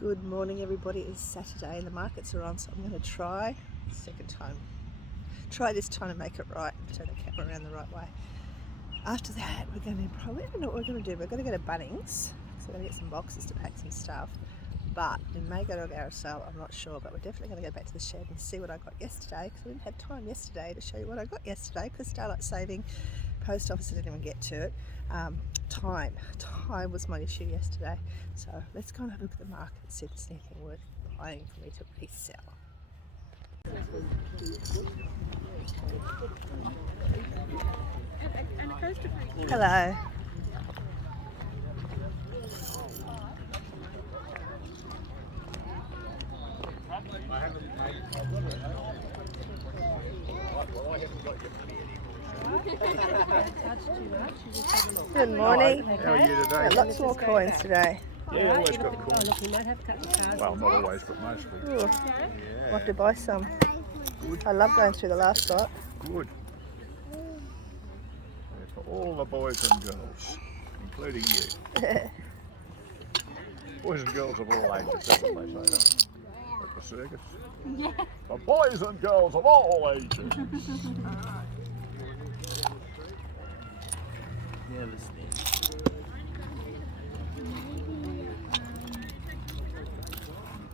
Good morning everybody, it's Saturday and the markets are on, so I'm going to try this time to make it right and turn the camera around the right way. After that we're going to probably, I don't know what we're going to do, we're going to go to Bunnings, so we're going to get some boxes to pack some stuff, but we may go to a carousel, I'm not sure, but we're definitely going to go back to the shed and see what I got yesterday, because I didn't have time yesterday to show you what I got yesterday because daylight saving, post office, I didn't even get to it. Time was my issue yesterday, so let's go and have a look at the market and see if there's anything worth buying for me to resell. Hello. Good morning. How are you today? Got lots more coins today. Yeah, always got coins. Well, not always, but mostly. Ooh, I'll have to buy some. I love going through the last lot. Good. They're for all the boys and girls, including you. Boys and girls of all ages, that's what they say at the circus. Yeah. For boys and girls of all ages.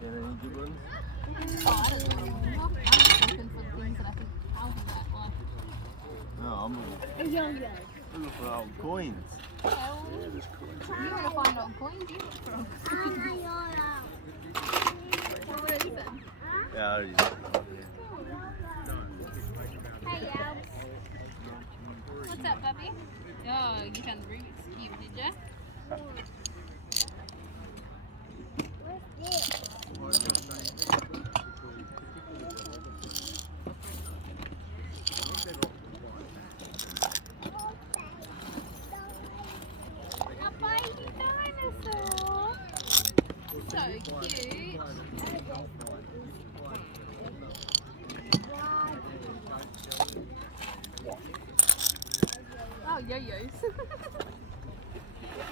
Any good ones? Oh, I don't know. I'm looking for things that I think I'll be that one. No, I'm looking for old coins. Yeah, there's coins. You want to find old coins? You look for old coins. What is it? Yeah, I already Hey, Al. What's up, puppy? Oh, you found the Rubik's Cube, did ya? A baby dinosaur! So cute! Oh, yo-yos!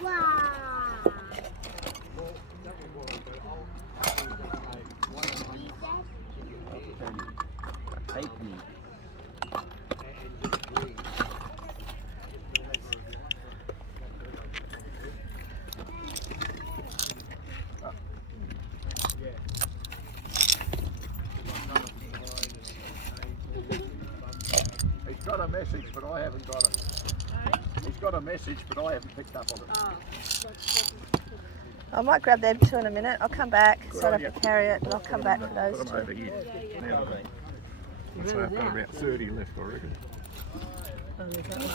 Wow! take me. He's got a message, but I haven't got it. He's got a message, but I haven't picked up on it. I might grab them two in a minute. I'll come back, so I don't have to carry it, and I'll come back for those Put them two. over here. Now, I'd say I've got about 30 left, I reckon. Oh, there's that one.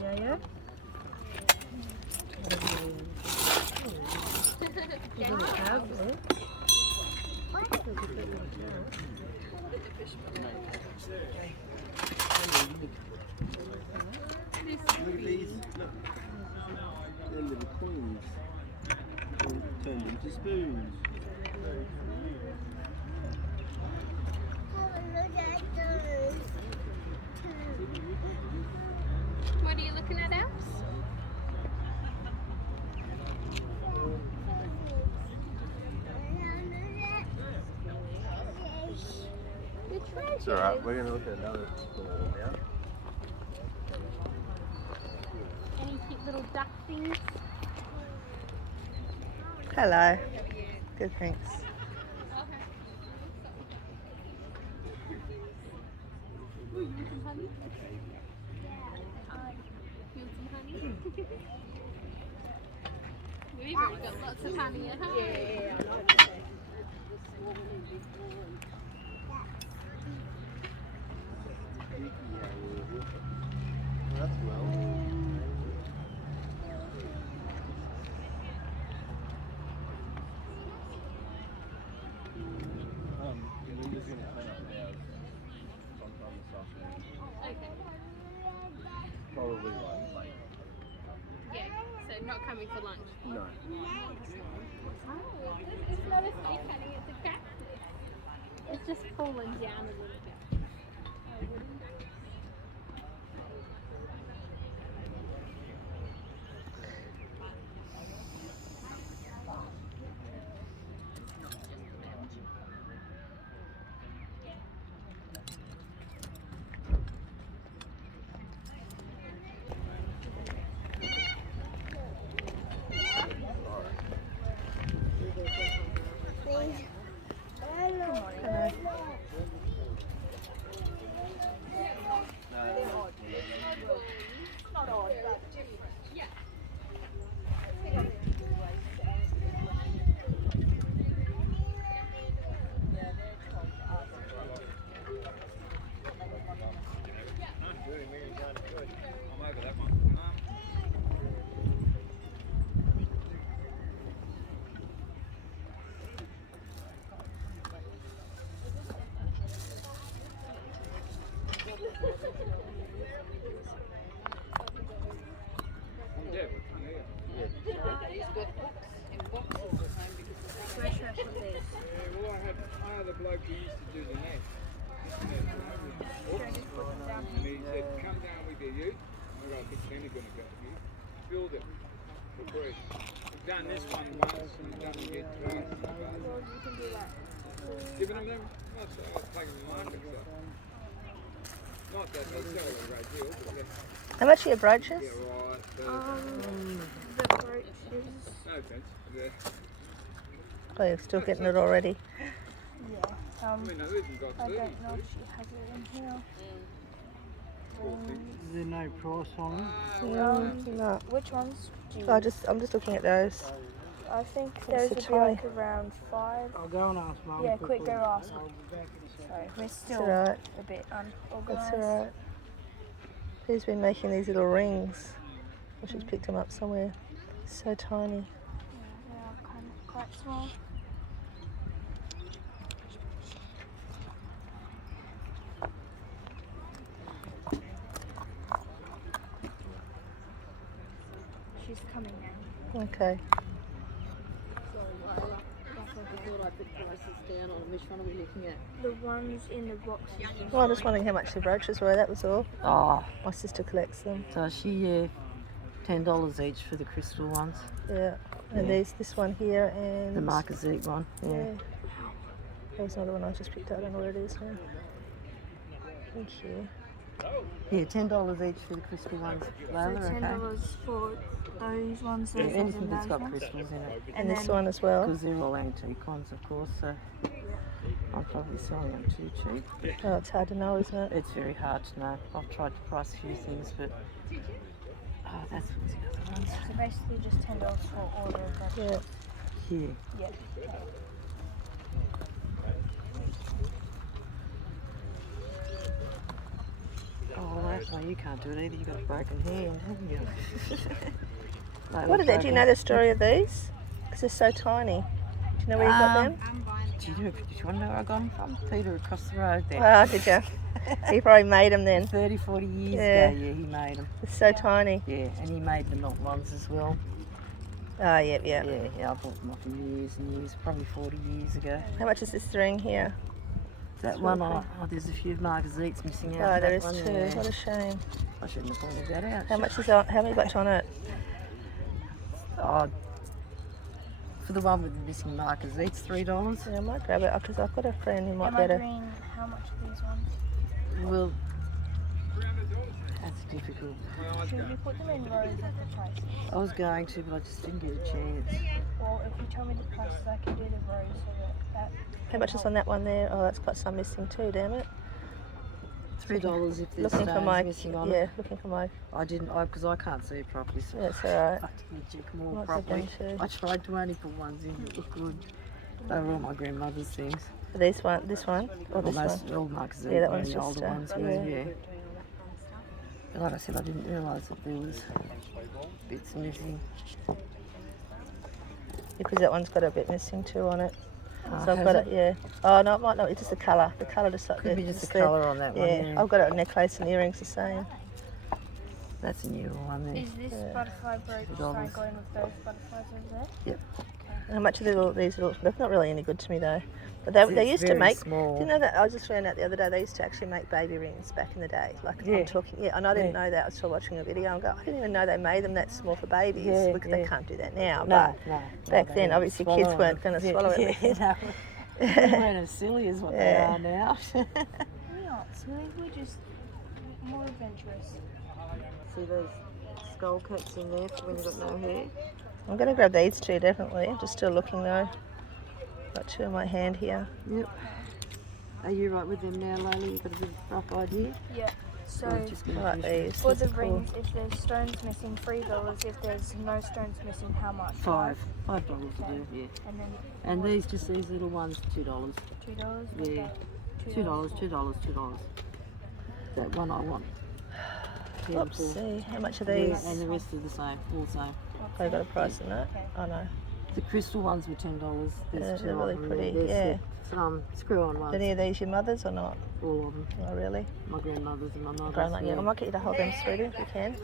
Yeah. Yeah. Look at these. Look. They're little coins. Turned into spoons. What are you looking at, Alps? It's alright, we're going to look at another store now. Any cute little duck things? Hello. Good, thanks. Ooh, you want some honey? You want some honey? We've already got lots of honey at home. Yeah, I know. That's well. Linda's going to clean up the house sometime this afternoon. Okay. Probably like Yeah, so not coming for lunch. no. Oh, it's not a sweet honey, it's a cactus. It's just fallen down a little bit. bloke who used to do the net. And he said, come down with your ute. I got a big penny going to go with you. Build it for free. We've done this one once and we've done the ute twice. Giving them not so much taking the market stuff. Not that they sell a great deal, but yeah. How much are your brooches? Yeah, right. The brooches. No offense. Yeah. Oh, you're still getting it already. Yeah. I mean, I live in God's I service, don't know if she has it in here. Is there no price on them? No. Which ones do you? I'm just looking at those. I think It's those so would be tiny. like around 5. I'll go and ask Mum. Yeah, quick, go ask. I'll be back in a second. Sorry, we're It's still alright. a bit That's unorganised. alright. Who's been making these little rings? Or she's picked them up somewhere. So tiny. Yeah, they are kind of quite small. She's coming now. Okay. I thought I'd put prices down on them. Which one are we looking at? The ones in the boxes. Well, I'm just wondering how much the brooches were, that was all. Oh, My sister collects them. so she $10 each for the crystal ones. Yeah. And Yeah. there's this one here and... The Marquisite one. Yeah. Yeah. There was another one I just picked up. I don't know where it is now. Thank you. Yeah, $10 each for the crystal ones. So Layla, okay? $10 for those ones. Yeah, Those ones anything and that's those got ones. crystals in it. And this then- one as well. Because they're all antique ones, of course, so I'm probably selling them too cheap. Oh, it's hard to know, isn't it? It's very hard to know. I've tried to price a few things, but that's what's the other ones. So basically just $10 for all the Yeah. Here. Yeah. Oh, that's why you can't do it either. You've got a broken hand, haven't you? What are they? Do you know the story of these? Because they're so tiny. Do you know where you got them? Do you want to know where I got them from? Peter across the road there. Ah, did you? He probably made them then. 30, 40 years Yeah. ago, yeah, he made them. They're so tiny. Yeah, and he made the knot ones as well. Ah, yeah, yeah. Yeah, I bought them off him years and years, probably 40 years ago. How much is this ring here? That It's one, really there's a few Marquisites missing out. Oh, of there that is one, two. yeah. What a shame. I shouldn't have pointed that out. How much is on? How much on it? Oh, for the one with the missing Marquisites, $3. Yeah, I might grab it because I've got a friend who might Am I better. green? How much are these ones? Well, that's difficult. Should we put them in rows of the prices? I was going to, but I just didn't get a chance. Or if you tell me the prices, I can do the rows so that How much is on that one there? Oh, that's got some missing too. Damn it. $3 if there's Looking for stones my. missing on Yeah, it. looking for my. I didn't, because I can't see it properly, so Yeah, it's alright. I have to check them all Might properly. get them too. I tried to only put ones in that looked good. They were all my grandmother's things. This one, or this Almost one. all Marquisite, Yeah, that were one's the just, older ones were, yeah. yeah. But like I said, I didn't realise that there was bits missing. Because that one's got a bit missing too on it. Oh, So I've has got it? it, yeah. Oh no, it might not. It's just the colour. The colour just like Could be just the there. colour on that one. Yeah, Yeah, I've got it on necklace and earrings the same. that's a newer one there. is this Yeah. butterfly brooch $2. going with those butterflies over there? And how much are these little? They're not really any good to me though. But they It's used to very make. small. Do you know that? I just found out the other day they used to actually make baby rings back in the day. Like Yeah. I'm talking, yeah. And I didn't Yeah. know that. I was still watching a video and go, I didn't even know they made them that small for babies Yeah, because yeah. they can't do that now. No, no. back they then, weren't obviously, kids swallowing weren't them. gonna swallow yeah, everything. Yeah, no. They weren't as silly as what Yeah. they are now. We aren't silly, we're just more adventurous. See those skull caps in there for when you've got no hair? I'm going to grab these two definitely. I'm just still looking though. Got two in my hand here. Yep. Are you right with them now, Lily? You've got a bit of a rough idea? Yeah. So Or just I gonna like finish these. for These the are cool. rings, if there's stones missing, $3. If there's no stones missing, how much? $5 will do, yeah. And then And these, just these little ones, $2. $2. Yeah. $2. That one I want. 10 for. Oopsie. How much are Yeah, these? and the rest are the same, all the same. I got a price on that. Okay. Oh no. The crystal ones were $10. Yeah, There's two they're really of them. pretty, There's yeah. some screw-on ones. Are any of these your mother's or not? All of them. Oh really? My grandmother's and my mother's. Grandma, yeah. yeah. I might get you to hold them, sweetie, if you can.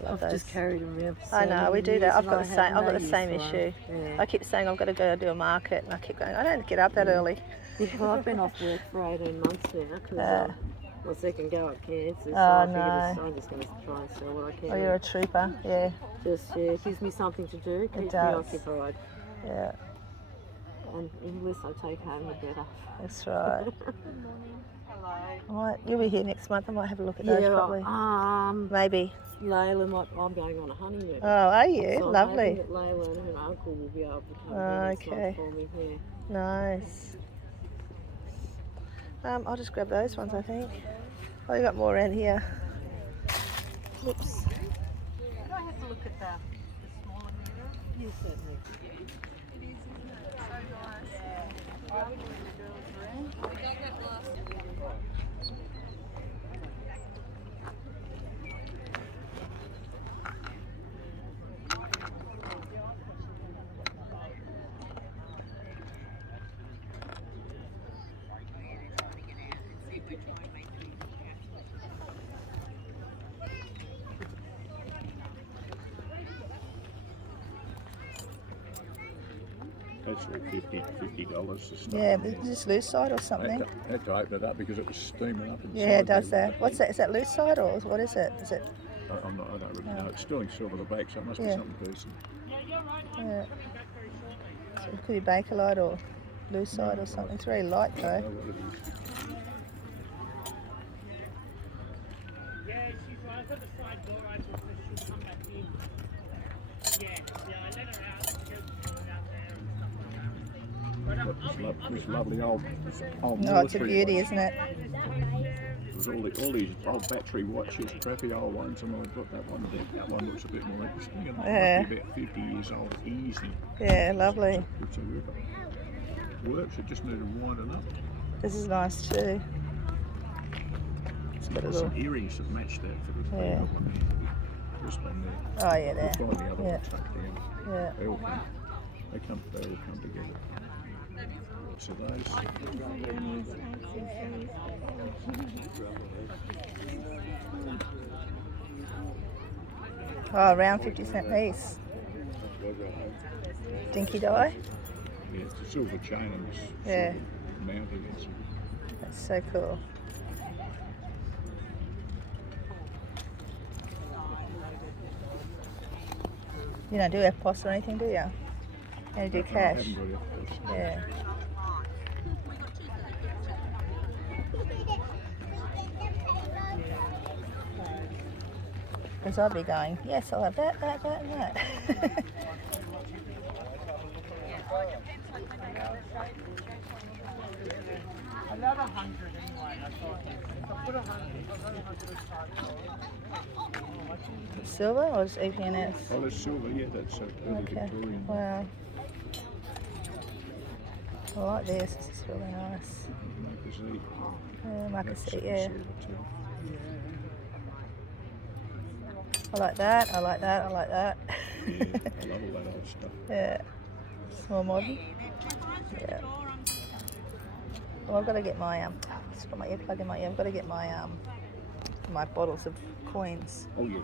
I love I've those. just carried them around for I so know, many we do years that. I've and got I the have same. I've no got the use same for 'em. issue. Yeah. I keep saying I've got to go do a market, and I keep going. I don't get up that early. Yeah, well, I've been off work for 18 months now because my second go at cancer, so Oh I figured no. I'm just going to try and sell what I can. Oh, you're a trooper. Yeah, Just, yeah, it gives me something to do, keeps me does. occupied. yeah, And the less I take home, the better. that's right. You'll be here next month. I might have a look at those Yeah, probably. Maybe. Layla might, I'm going on a honeymoon. Oh, are you? So I'm Lovely. hoping that Layla and her uncle will be able to come here next Okay. month for me. Yeah. Nice. I'll just grab those ones, I think. Oh, you got more around here. Whoops. Can I have a look at the smaller mirror? Yes, certainly. That's like $50 to start. Yeah, with. just loose side or I something. had to open it up because it was steaming up inside. Yeah, it does there. that. What's that? Is that loose side or what is it? Is it? I don't really know. It's sterling silver the back, so it must be Yeah. something decent. Yeah. So it could be Bakelite or loose side or something. It's very light I though. don't know what it is. Yeah, she's right. I've got the side door open so she'll come back in. Yeah, I let her out. She'll go out there and stuff like that. But This lovely old Oh, it's a military beauty, watch. isn't it? It was all these old battery watches, crappy old ones, and I got that one. That one looks a bit more interesting. And Yeah. it must be about 50 years old, easy. Yeah, lovely. It's a ripper. Works. It just needed winding up. This is nice too. It's got a There's little. some earrings that match that for the Yeah. This one there. Oh yeah, there. We'll find the other Yeah. one tucked down. Yeah. They all come together. So those. Oh, around 50-cent piece. Dinky die. Yeah, it's a silver chain and this Yeah. silver mounting. That's so cool. You don't do FPOS or anything, do you? You only do I cash. haven't got it, of course. Yeah. Because I'll be going, yes, I'll have that, and that. another 100 anyway. I thought I put 100. Another 100 Silver or just EPNS? Oh, that's silver, yeah, that's early Okay. Victorian. Wow. I like this. This is really nice. Marcus E. Marcus That's E, yeah. silver too. I like that. I like that. I like that. Yeah, I love all that old stuff. Yeah. It's more modern. Yeah. Well, I've got to get my it's got my earplug in my ear. I've got to get my my bottles of coins. Oh yeah.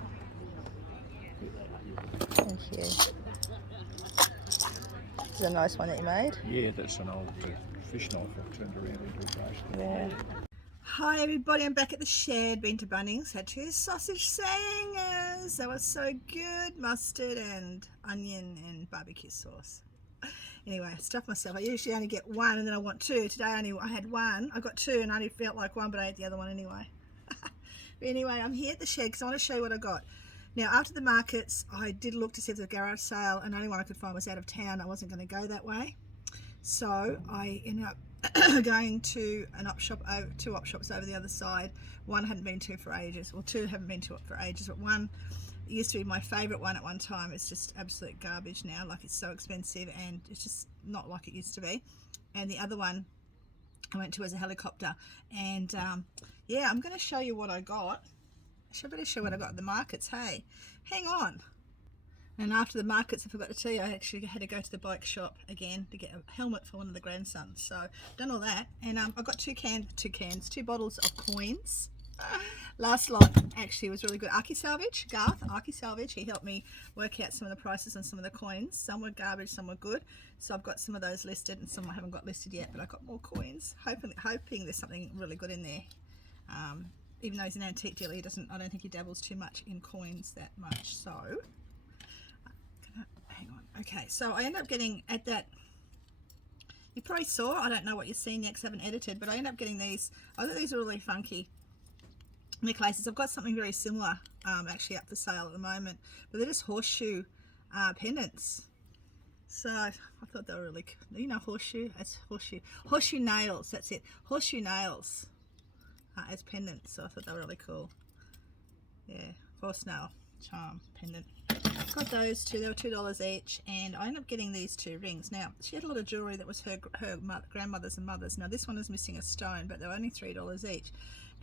Thank you. This is a nice one that you made. Yeah, that's an old fish knife I've turned around into a bracelet. Yeah. Hi everybody, I'm back at the shed. Been to Bunnings, had 2 sausage sangers. That was so good. Mustard and onion and barbecue sauce. Anyway, I stuffed myself. I usually only get 1 and then I want 2. Today I had 1. I got 2 and I only felt like 1, but I ate the other one anyway. But anyway, I'm here at the shed because I want to show you what I got. Now, after the markets, I did look to see if there was a garage sale, and the only one I could find was out of town. I wasn't going to go that way. So I ended up going to an op shop, 2 op shops over the other side. One hadn't been to for ages, well 2 haven't been to for ages, but one used to be my favourite one at one time. It's just absolute garbage now, like it's so expensive and it's just not like it used to be. And the other one I went to as a helicopter, and yeah, I'm going to show you what I got. I better show what I got at the markets, hey? Hang on. And after the markets, I forgot to tell you, I actually had to go to the bike shop again to get a helmet for one of the grandsons. So, done all that. And I got 2 bottles of coins. Last lot actually was really good. Garth, Arky Salvage, he helped me work out some of the prices on some of the coins. Some were garbage, some were good. So I've got some of those listed and some I haven't got listed yet, but I've got more coins. Hoping there's something really good in there. Even though he's an antique dealer, I don't think he dabbles too much in coins that much. So, hang on. Okay, so I end up getting at that. You probably saw, I don't know what you've seen yet because I haven't edited, but I end up getting these. I think these are really funky necklaces. I've got something very similar actually up for sale at the moment, but they're just horseshoe pendants. So I thought they were really cool. You know, horseshoe? That's horseshoe nails, that's it. Horseshoe nails as pendants. So I thought they were really cool. Yeah, horse nail charm pendant. Got those two. They were $2 each, and I ended up getting these 2 rings. Now she had a lot of jewelry that was her grandmother's and mother's. Now this one is missing a stone, but they're only $3 each,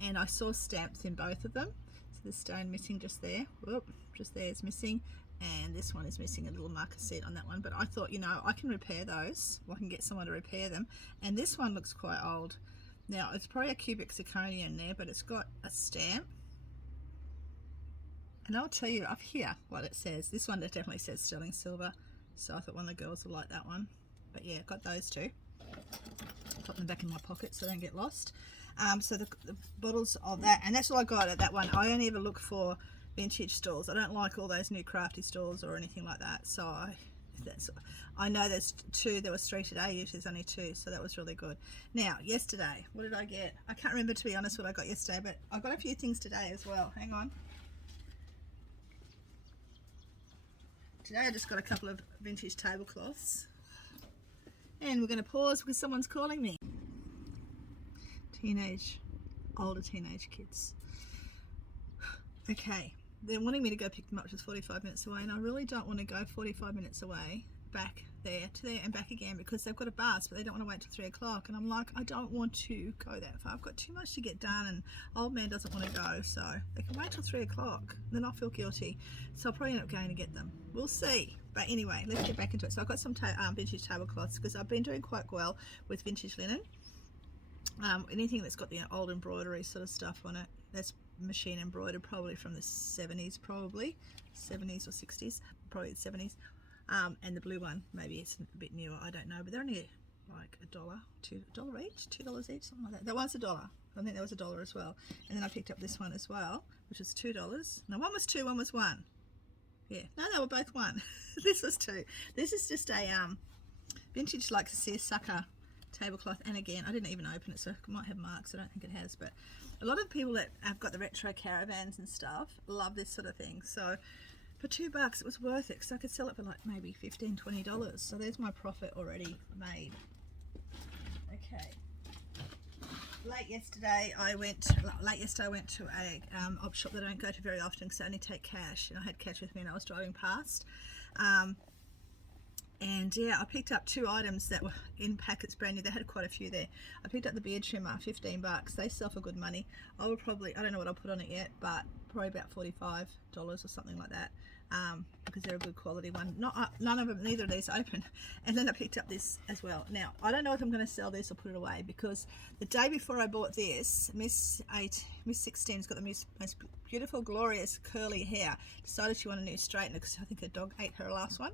and I saw stamps in both of them. So the stone missing just there. Whoop, just there is missing, and this one is missing a little marker seat on that one. But I thought, you know, I can repair those. Well, I can get someone to repair them. And this one looks quite old. Now it's probably a cubic zirconia in there, but it's got a stamp. And I'll tell you up here what it says. This one definitely says sterling silver. So I thought one of the girls will like that one. But yeah, got those 2. Put them back in my pocket so they don't get lost. So the bottles of that, and that's all I got at that one. I only ever look for vintage stores. I don't like all those new crafty stores or anything like that. So I know there's 2. There was 3 today. Usually there's only 2. So that was really good. Now, yesterday, what did I get? I can't remember, to be honest, what I got yesterday, but I got a few things today as well. Hang on. Today I just got a couple of vintage tablecloths, and we're going to pause because someone's calling me. Older teenage kids. Okay, they're wanting me to go pick them up, which is 45 minutes away, and I really don't want to go 45 minutes away back there to there and back again because they've got a bus, but they don't want to wait till 3 o'clock, and I'm like, I don't want to go that far. I've got too much to get done, and old man doesn't want to go, so they can wait till 3 o'clock. Then I'll feel guilty, so I'll probably end up going to get them. We'll see. But anyway, let's get back into it. So I've got some vintage tablecloths because I've been doing quite well with vintage linen. Anything that's got the old embroidery sort of stuff on it, that's machine embroidered, probably from the 70s, probably 70s or 60s, probably the 70s. And the blue one, maybe it's a bit newer, I don't know, but they're only like $1, $2 each, $2 each, something like that. That one's $1. I think that was $1 as well. And then I picked up this one as well, which is $2. No, one was 2, one was 1. Yeah, no, they were both 1. This was 2. This is just a vintage, like to see a sucker tablecloth, and again, I didn't even open it, so it might have marks. I don't think it has, but a lot of people that have got the retro caravans and stuff love this sort of thing. So for $2 it was worth it because I could sell it for like maybe $15, $20. So there's my profit already made. Okay. Late yesterday I went to a op shop that I don't go to very often because I only take cash, and I had cash with me and I was driving past. And yeah, I picked up 2 items that were in packets, brand new. They had quite a few there. I picked up the beard trimmer, $15. They sell for good money. I would probably, I don't know what I'll put on it yet, but probably about $45 or something like that, because they're a good quality one. None of them, neither of these open. And then I picked up this as well. Now, I don't know if I'm going to sell this or put it away, because the day before I bought this, Miss 16's got the most beautiful, glorious curly hair. Decided she wanted a new straightener because I think her dog ate her last one.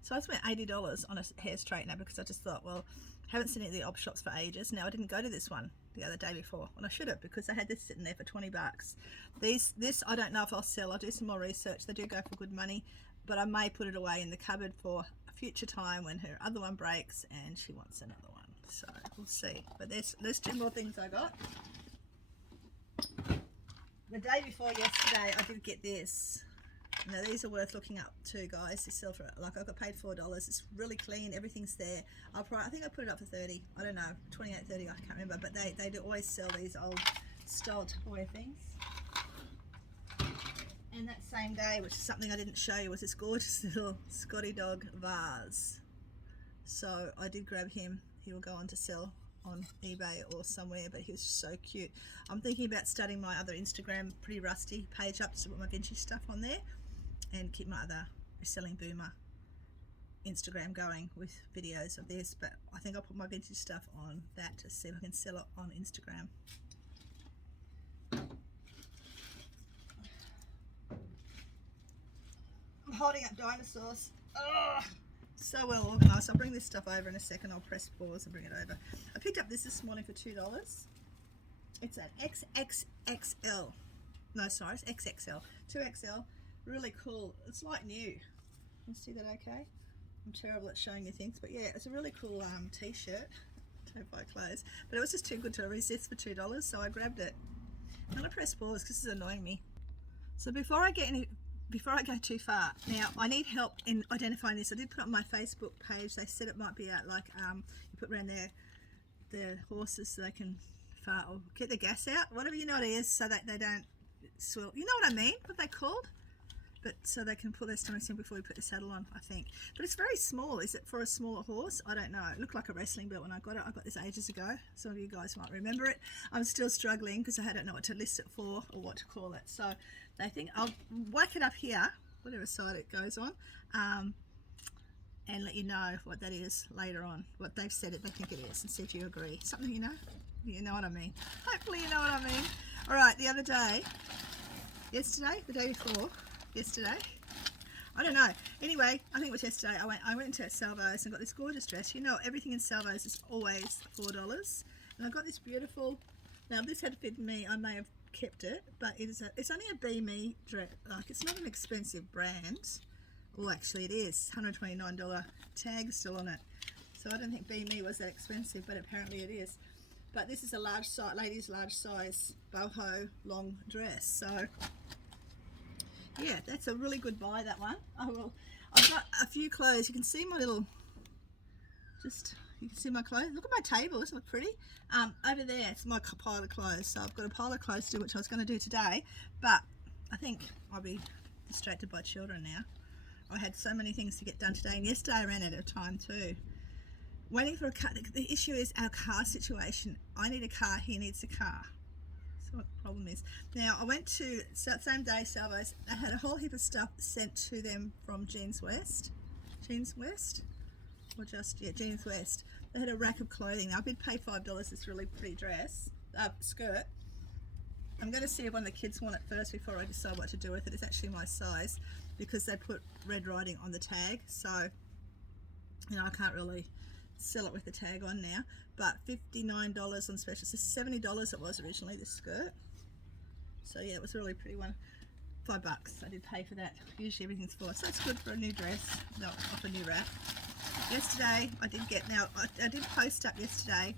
So I spent $80 on a hair straightener because I just thought, well, I haven't seen it at the op shops for ages. Now, I didn't go to this one the other day before, and I should have, because I had this sitting there for $20. This I don't know if I'll sell. I'll do some more research. They do go for good money, but I may put it away in the cupboard for a future time when her other one breaks and she wants another one. So we'll see. But there's 2 more things I got. The day before yesterday, I did get this. Now these are worth looking up too, guys. They sell for, like, I got paid $4. It's really clean, everything's there. I think I put it up for 30. I don't know, 28, 30, I can't remember. But they do always sell these old style Tupperware things. And that same day, which is something I didn't show you, was this gorgeous little Scotty dog vase. So I did grab him. He will go on to sell on eBay or somewhere, but he was so cute. I'm thinking about starting my other Instagram, Pretty Rusty page up to put my vintage stuff on there, and keep my other Reselling Boomer Instagram going with videos of this. But I think I'll put my vintage stuff on that to see if I can sell it on Instagram. holding up dinosaurs. Oh, so well organised. I'll bring this stuff over in a second. I'll press pause and bring it over. I picked up this morning for $2. It's an XXXL. No, sorry, it's XXL. 2XL. Really cool. It's like new. You see that okay? I'm terrible at showing you things, but yeah, it's a really cool t-shirt. Don't buy clothes. But it was just too good to resist for $2, so I grabbed it. I'm going to press pause because this is annoying me. So before I go too far, now I need help in identifying this. I did put it on my Facebook page. They said it might be out like you put around their horses so they can fart or get the gas out, whatever you know what it is, so that they don't swell. You know what I mean? What they called? But so they can pull their stomachs in before we put the saddle on, I think. But it's very small. Is it for a smaller horse? I don't know. It looked like a wrestling belt when I got it. I got this ages ago. Some of you guys might remember it. I'm still struggling because I don't know what to list it for or what to call it. So they think I'll whack it up here, whatever side it goes on, and let you know what that is later on. What they've said it, they think it is, and see if you agree. Something you know? You know what I mean. Hopefully you know what I mean. All right, the other day, yesterday, the day before, yesterday, I don't know. Anyway, I think it was yesterday. I went into Salvo's and got this gorgeous dress. You know, everything in Salvo's is always $4, and I got this beautiful. Now this had fitted me. I may have kept it, but it's only a Be Me dress. Like, it's not an expensive brand. Well, actually, it is $129 tag still on it. So I don't think Be Me was that expensive, but apparently it is. But this is a large size, ladies' large size boho long dress. So yeah, that's a really good buy, that one. I've got a few clothes. You can see my little, you can see my clothes. Look at my table, isn't it pretty? Over there, it's my pile of clothes. So I've got a pile of clothes to do, which I was going to do today, but I think I'll be distracted by children now. I had so many things to get done today, and yesterday I ran out of time too. Waiting for a car. The issue is our car situation. I need a car, he needs a car. So what the problem is. Now, I went to, same day, Salvo's. I had a whole heap of stuff sent to them from Jeans West. Jeans West? Or just, yeah, Jeans West. They had a rack of clothing. Now, I did pay $5 this really pretty dress, skirt. I'm going to see if one of the kids want it first before I decide what to do with it. It's actually my size because they put red writing on the tag. So, you know, I can't really sell it with the tag on now, but $59 on special. So $70 it was originally, this skirt. So yeah, it was a really pretty one. $5 I did pay for that. Usually everything's $4, so that's good for a new dress. No, off a new wrap. Yesterday I did get, now I did post up yesterday,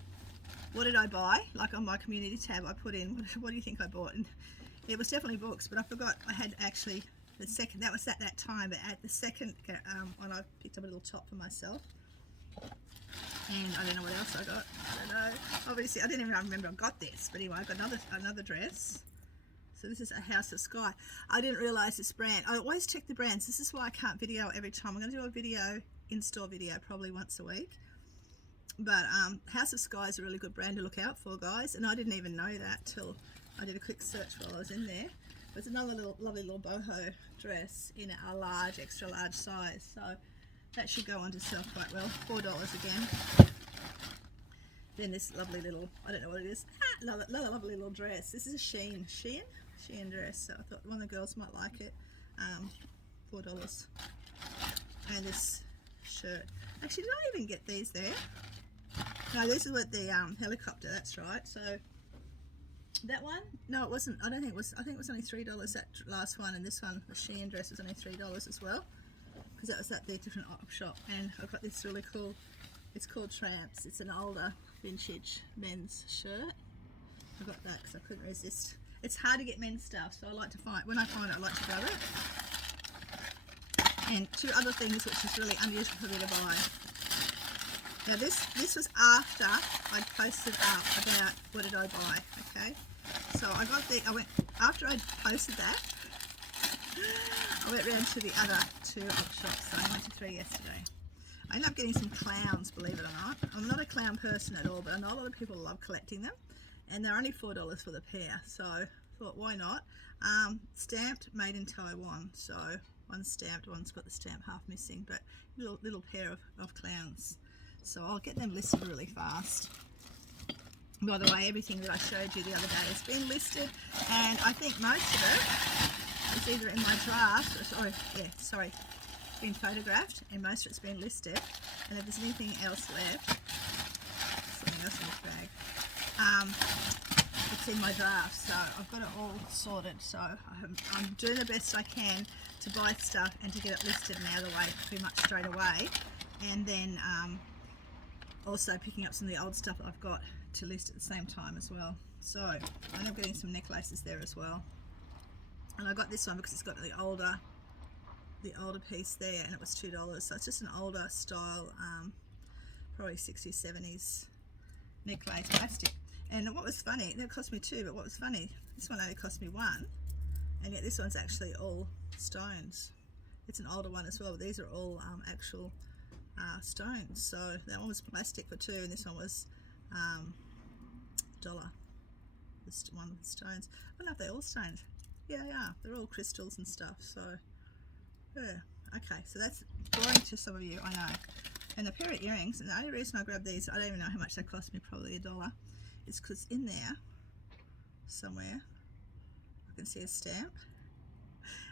what did I buy? Like on my community tab I put in, what do you think I bought? And it was definitely books, but I forgot I had actually the second, that was at that time, but at the second one I picked up a little top for myself. And I don't know what else I got. I don't know. Obviously, I didn't even remember I got this. But anyway, I got another dress. So this is a House of Sky. I didn't realise this brand. I always check the brands. This is why I can't video every time. I'm going to do a video, in-store video, probably once a week. But House of Sky is a really good brand to look out for, guys. And I didn't even know that till I did a quick search while I was in there. But it's another lovely little boho dress in a large, extra large size. So that should go on to sell quite well. $4 again. Then this lovely little, I don't know what it is, another lovely little dress. This is a Shein dress. So I thought one of the girls might like it. $4. And this shirt. Actually, did I even get these there? No, this is what the helicopter, that's right. So that one, no it wasn't, I think it was only $3, that last one, and this one, the Shein dress, was only $3 as well. Because that was at the different op shop. And I got this really cool, it's called Tramps. It's an older vintage men's shirt. I got that because I couldn't resist. It's hard to get men's stuff, so I like to find, when I find it, I like to grab it. And two other things which is really unusual for me to buy. Now this was after I posted up about what did I buy, okay? So I got after I posted that, I went round to the other two op shops. So I went to 3 yesterday. I ended up getting some clowns, believe it or not. I'm not a clown person at all, but I know a lot of people love collecting them. And they're only $4 for the pair. So I thought, why not? Stamped, made in Taiwan. So one's stamped, one's got the stamp half missing. But little pair of clowns. So I'll get them listed really fast. By the way, everything that I showed you the other day has been listed. And I think most of it is either in my draft, or it's been photographed, and most of it's been listed. And if there's anything else left, something else in this bag, it's in my draft. So I've got it all sorted. So I'm doing the best I can to buy stuff and to get it listed and out of the way pretty much straight away. And then also picking up some of the old stuff that I've got to list at the same time as well. So I end up getting some necklaces there as well. And I got this one because it's got the older piece there, and it was $2. So it's just an older style, probably 60s, 70s necklace plastic. And what was funny, that cost me $2, but what was funny, this one only cost me $1, and yet this one's actually all stones. It's an older one as well, but these are all actual stones. So that one was plastic for $2, and this one was $1. This one with stones. I don't know if they're all stones. Yeah, they are. They're all crystals and stuff. So yeah. Okay, so that's boring to some of you, I know. And a pair of earrings, and the only reason I grabbed these, I don't even know how much they cost me, probably $1, is because in there somewhere I can see a stamp,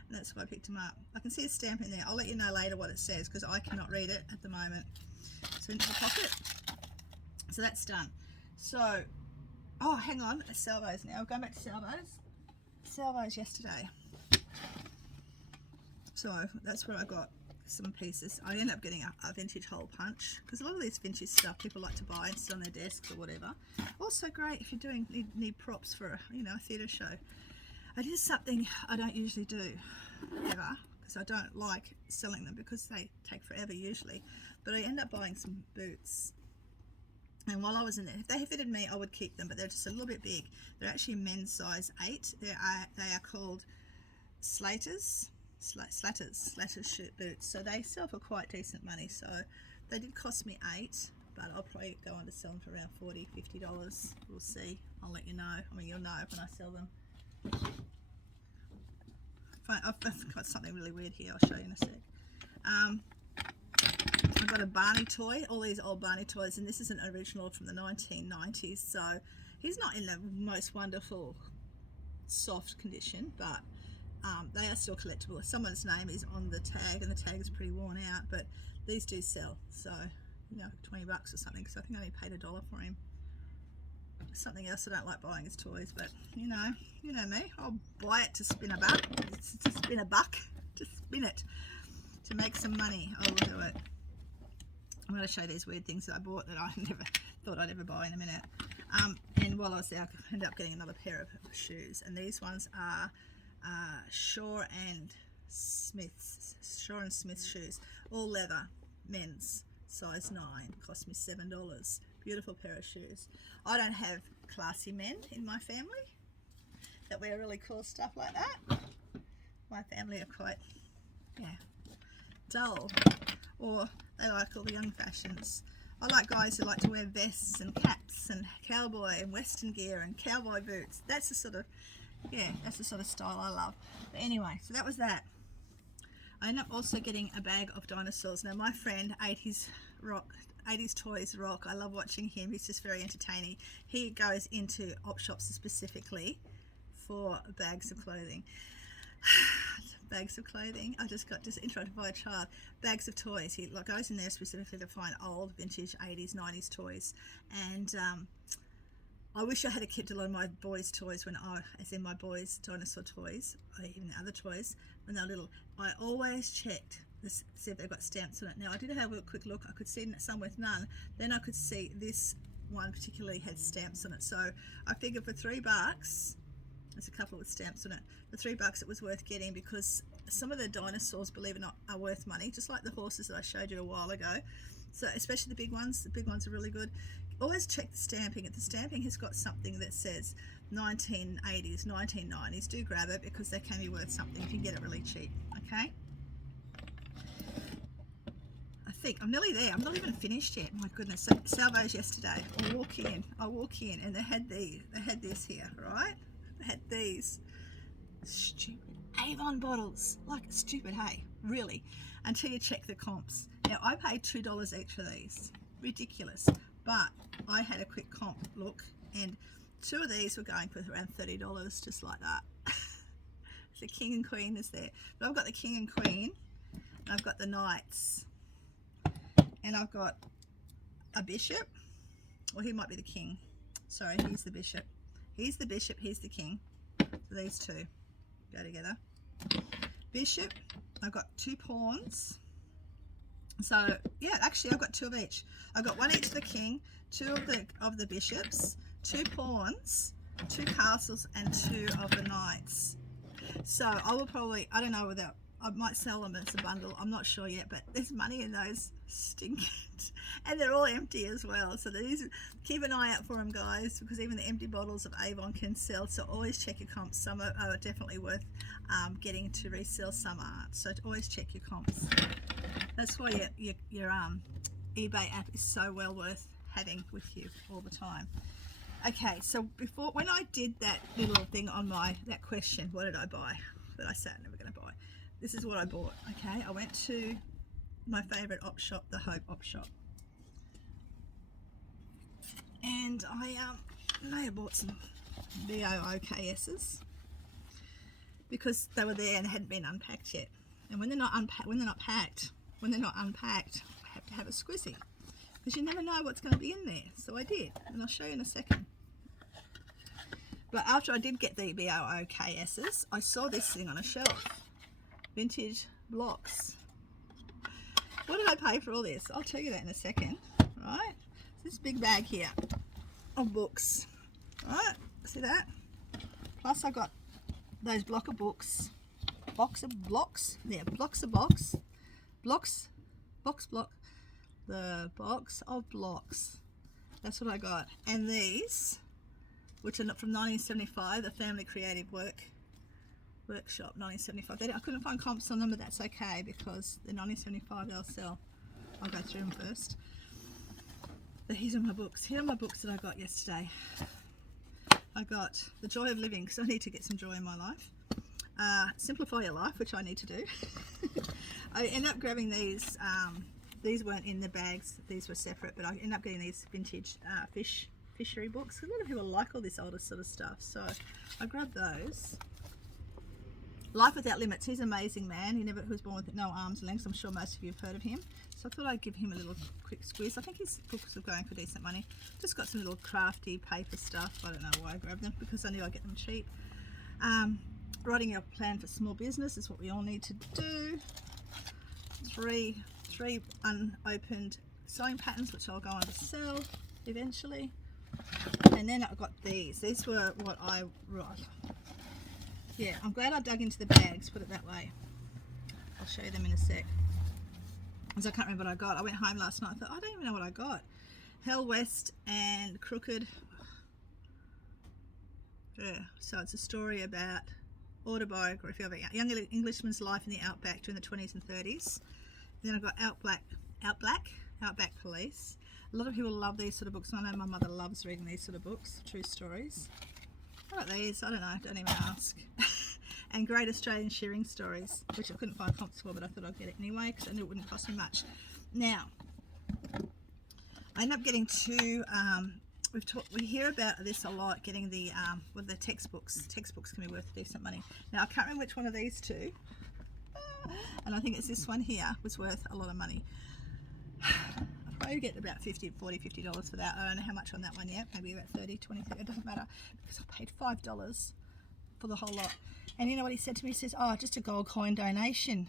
and that's why I picked them up. I can see a stamp in there. I'll let you know later what it says because I cannot read it at the moment. So into the pocket. So that's done. So, oh, hang on, salvos now. Going back to salvos. Salvos yesterday. So that's where I got some pieces. I ended up getting a vintage hole punch because a lot of these vintage stuff people like to buy and sit on their desks or whatever. Also great if you're need props for a theatre show. It is something I don't usually do ever because I don't like selling them because they take forever usually. But I end up buying some boots. And while I was in there, if they fitted me, I would keep them, but they're just a little bit big. They're actually men's size 8. They are called Slatters shoot boots. So they sell for quite decent money. So they did cost me $8, but I'll probably go on to sell them for around $40, $50. We'll see. I'll let you know. I mean, you'll know when I sell them. I've got something really weird here. I'll show you in a sec. I've got a Barney toy, all these old Barney toys, and this is an original from the 1990s. So he's not in the most wonderful soft condition, but they are still collectible. Someone's name is on the tag, and the tag is pretty worn out, but these do sell. So, $20 or something, because I think I only paid $1 for him. Something else I don't like buying is toys, but you know me. I'll buy it to spin a buck, to spin it, to make some money. I will do it. I'm going to show you these weird things that I bought that I never thought I'd ever buy in a minute. And while I was there, I ended up getting another pair of shoes, and these ones are Shaw and Smith shoes, all leather, men's, size 9, cost me $7. Beautiful pair of shoes. I don't have classy men in my family that wear really cool stuff like that. My family are quite, dull, or they like all the young fashions. I like guys who like to wear vests and caps and cowboy and western gear and cowboy boots. That's the sort of, that's the sort of style I love. But anyway, so that was that. I ended up also getting a bag of dinosaurs. Now my friend, 80s Toys Rock, I love watching him. He's just very entertaining. He goes into op shops specifically for bags of clothing. Bags of clothing. I just got interrupted by a child. Bags of toys. He goes in there specifically to find old vintage 80s 90s toys, and I wish I had kept a lot of my boys' toys my boys' dinosaur toys, or even other toys when they were little. I always checked this, see if they've got stamps on it. Now I did have a quick look. I could see some with none. Then I could see this one particularly had stamps on it. So I figured for $3, there's a couple with stamps on it. For $3 it was worth getting, because some of the dinosaurs, believe it or not, are worth money, just like the horses that I showed you a while ago. So especially the big ones are really good. Always check the stamping. If the stamping has got something that says 1980s, 1990s, do grab it, because they can be worth something. You can get it really cheap, okay? I think I'm nearly there. I'm not even finished yet. My goodness. So Salvos yesterday. I walk in and they had this here, right? They had these stupid Avon bottles. Like, stupid, hey? Really? Until you check the comps. Now, I paid $2 each for these. Ridiculous. But I had a quick comp look, and 2 of these were going for around $30, just like that. The king and queen is there. But I've got the king and queen, and I've got the knights, and I've got a bishop. Well, he might be the king. Sorry, he's the bishop. He's the bishop, he's the king. So these two go together. Bishop, I've got 2 pawns. So yeah, actually I've got 2 of each. I've got 1 each of the king, 2 of the bishops, 2 pawns, 2 castles, and 2 of the knights. So I will probably, I don't know whether I might sell them as a bundle, I'm not sure yet, but there's money in those stinkers, and they're all empty as well. So these, keep an eye out for them, guys, because even the empty bottles of Avon can sell. So always check your comps. Some are definitely worth getting to resell, some aren't. So always check your comps. That's why your eBay app is so well worth having with you all the time. Okay, so before, when I did that little thing on that question, what did I buy that I said I'm never going to buy? This is what I bought. Okay, I went to my favourite op shop, the Hope op shop, and I may have bought some BOOKS's because they were there and hadn't been unpacked yet. And when they're not unpacked, I have to have a squizzy because you never know what's going to be in there. So I did, and I'll show you in a second. But after I did get the BOOKS's, I saw this thing on a shelf. Vintage blocks. What did I pay for all this? I'll tell you that in a second. Right, this big bag here of books. Right, see that? Plus I got those block of books, box of blocks. Yeah, blocks of box, blocks, block. The box of blocks. That's what I got. And these, which are not from 1975, the Family Creative Workshop 1975. I couldn't find comps on them, but that's okay because the 1975 they'll sell. I'll go through them first. But here's my books. Here are my books that I got yesterday. I got The Joy of Living because I need to get some joy in my life. Simplify Your Life, which I need to do. I ended up grabbing these. These weren't in the bags. These were separate, but I ended up getting these vintage fishery books. A lot of people like all this older sort of stuff, so I grabbed those. Life Without Limits. He's an amazing man. He was born with no arms and legs. I'm sure most of you have heard of him. So I thought I'd give him a little quick squeeze. I think his books are going for decent money. Just got some little crafty paper stuff. I don't know why I grabbed them because I knew I'd get them cheap. Writing Your Plan for Small Business is what we all need to do. Three unopened sewing patterns, which I'll go on to sell eventually. And then I got these. These were what I wrote. Yeah, I'm glad I dug into the bags, put it that way. I'll show you them in a sec. Because I can't remember what I got. I went home last night, I thought, I don't even know what I got. Hell West and Crooked. Yeah, so it's a story about autobiography of a young Englishman's life in the outback during the 20s and 30s. Then I got Outback Police. A lot of people love these sort of books. I know my mother loves reading these sort of books, true stories. I got these, I don't know, don't even ask. And Great Australian Shearing Stories, which I couldn't find comps for, but I thought I'd get it anyway because I knew it wouldn't cost me much. Now, I ended up getting 2, we hear about this a lot, getting the textbooks. Textbooks can be worth decent money. Now, I can't remember which one of these 2, and I think it's this one here, was worth a lot of money. I'll probably get about $50 for that. I don't know how much on that one yet, maybe about 30, 20, 30, it doesn't matter, because I paid $5 for the whole lot. And you know what he said to me? He says, oh, just a gold coin donation.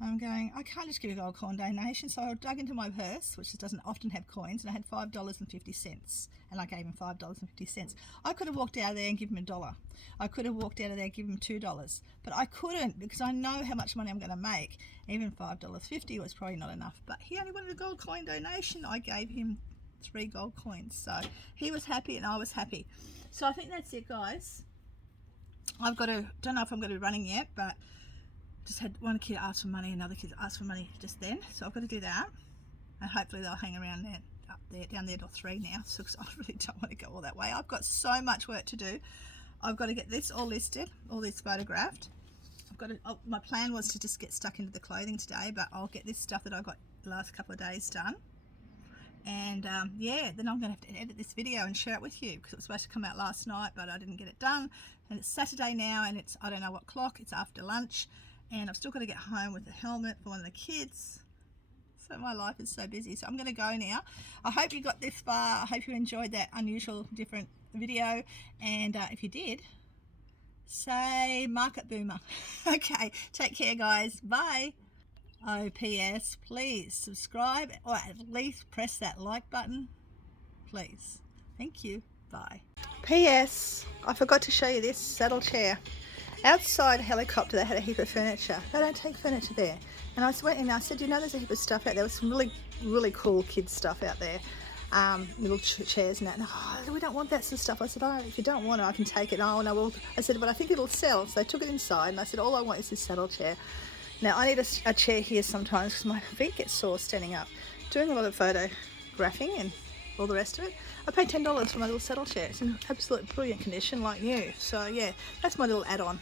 I'm going, I can't just give a gold coin donation. So I dug into my purse, which doesn't often have coins, and I had $5.50, and I gave him $5.50. I could have walked out of there and given him $1. I could have walked out of there and given him $2, but I couldn't because I know how much money I'm going to make. Even $5.50 was probably not enough, but he only wanted a gold coin donation. I gave him 3 gold coins, so he was happy and I was happy. So I think that's it, guys. I've got to, don't know if I'm going to be running yet, but just had one kid ask for money, another kid asked for money just then, so I've got to do that, and hopefully they'll hang around there, up there, down there till 3 now, so I really don't want to go all that way. I've got so much work to do. I've got to get this all listed, all this photographed. I've got to, my plan was to just get stuck into the clothing today, but I'll get this stuff that I got the last couple of days done, And yeah, then I'm going to have to edit this video and share it with you because it was supposed to come out last night, but I didn't get it done. And it's Saturday now, and it's, I don't know what clock, it's after lunch, and I've still got to get home with a helmet for one of the kids. So my life is so busy. So I'm going to go now. I hope you got this far. I hope you enjoyed that unusual, different video. And if you did, say market boomer. Okay, take care, guys. Bye. Oh, P.S. please subscribe, or at least press that like button. Please. Thank you. Bye. P.S. I forgot to show you this saddle chair. Outside helicopter, they had a heap of furniture. They don't take furniture there. And I went in and I said, you know, there's a heap of stuff out there. There was some really cool kids stuff out there. Little chairs and that. And, oh, we don't want that sort of stuff. I said, oh, if you don't want it, I can take it. Oh, no, well, I said, but I think it'll sell. So they took it inside, and I said, all I want is this saddle chair. Now, I need a chair here sometimes because my feet get sore standing up. Doing a lot of photographing and all the rest of it. I paid $10 for my little saddle chair. It's in absolute brilliant condition, like new. So, yeah, that's my little add-on.